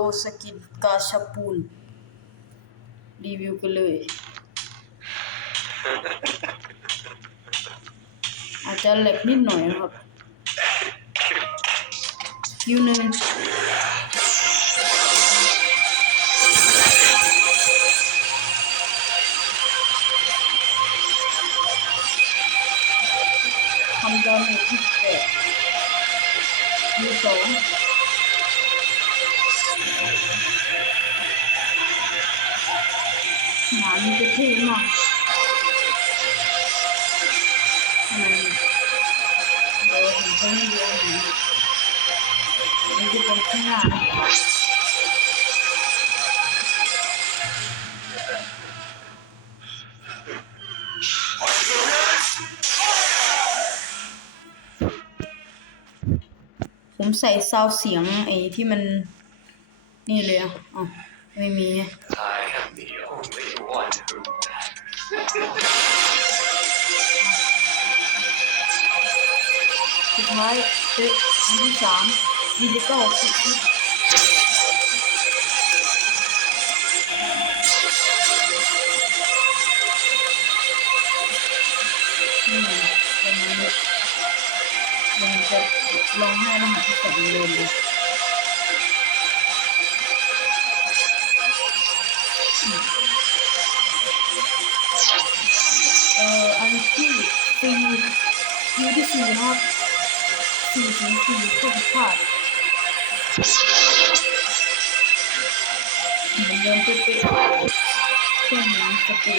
โอสกินกาชาปูน รีวิวกันเลย อาจจะเหล็กนิดหน่อยนะครับคิวหนึ่งทำดาเมจที่แปดคิวสอง หนามันจะเท่มากมันเดี๋ยวผมจะไม่โยนหนาอันจะเป็นข้างหน้าผมใส่ซาวเสียงไอ้ที่มัน นี่เลยอะอ๋อ ไม่มี I am the only one who matters. สุดท้ายเซตอันที่สามดิจิตอลฟุตฟุตนี่ประมาณนี้ลองจะลองให้รหัสที่สองเดิน เอ่ออันที่สี่คิวที่สี่นะครับสี่ถึงสี่ข้อผิดพลาดเหมือนเดิมเป๊ะๆเครื่องหนังสกู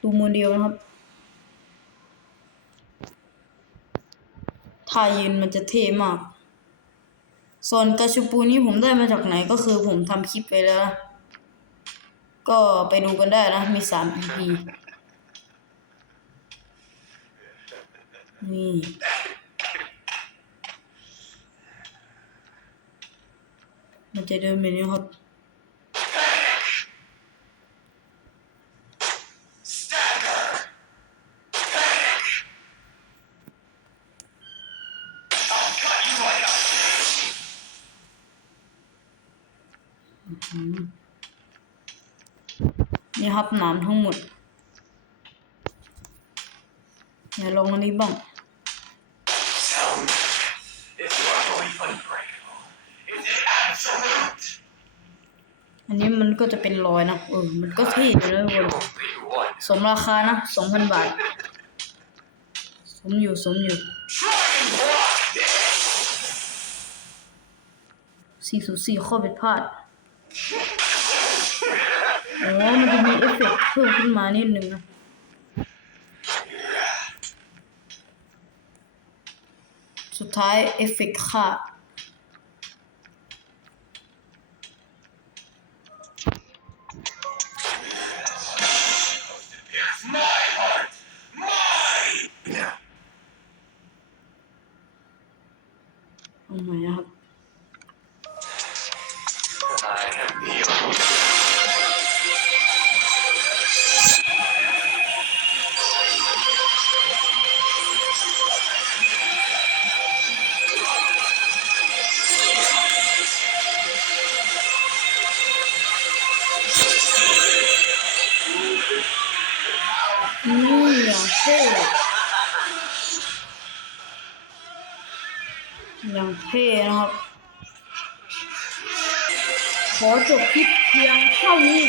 ดูโมเดลนะครับท่ายืนมันจะเท่มาก ส่วนกระชูปูนี้ผมได้มาจากไหนก็คือผมทำคลิปไปแล้วนะก็ไปดูกันได้นะ มีสาม EP นี่มันจะเดินไปนี่ครับ นี่ครับหนามทั้งหมดอย่าลงอันนี้บ้าง อันนี้มันก็จะเป็นรอยนะเออมันก็เท่อยู่นะทุกคนสมราคานะสองพันบาท สมอยู่สมอยู่สี่ศูสี่ข้อผิดพลาด เฟกต์ค่า My heart. อย่างเท่อย่างเท่นะครับ ขอจบคลิปเพียงเท่านี้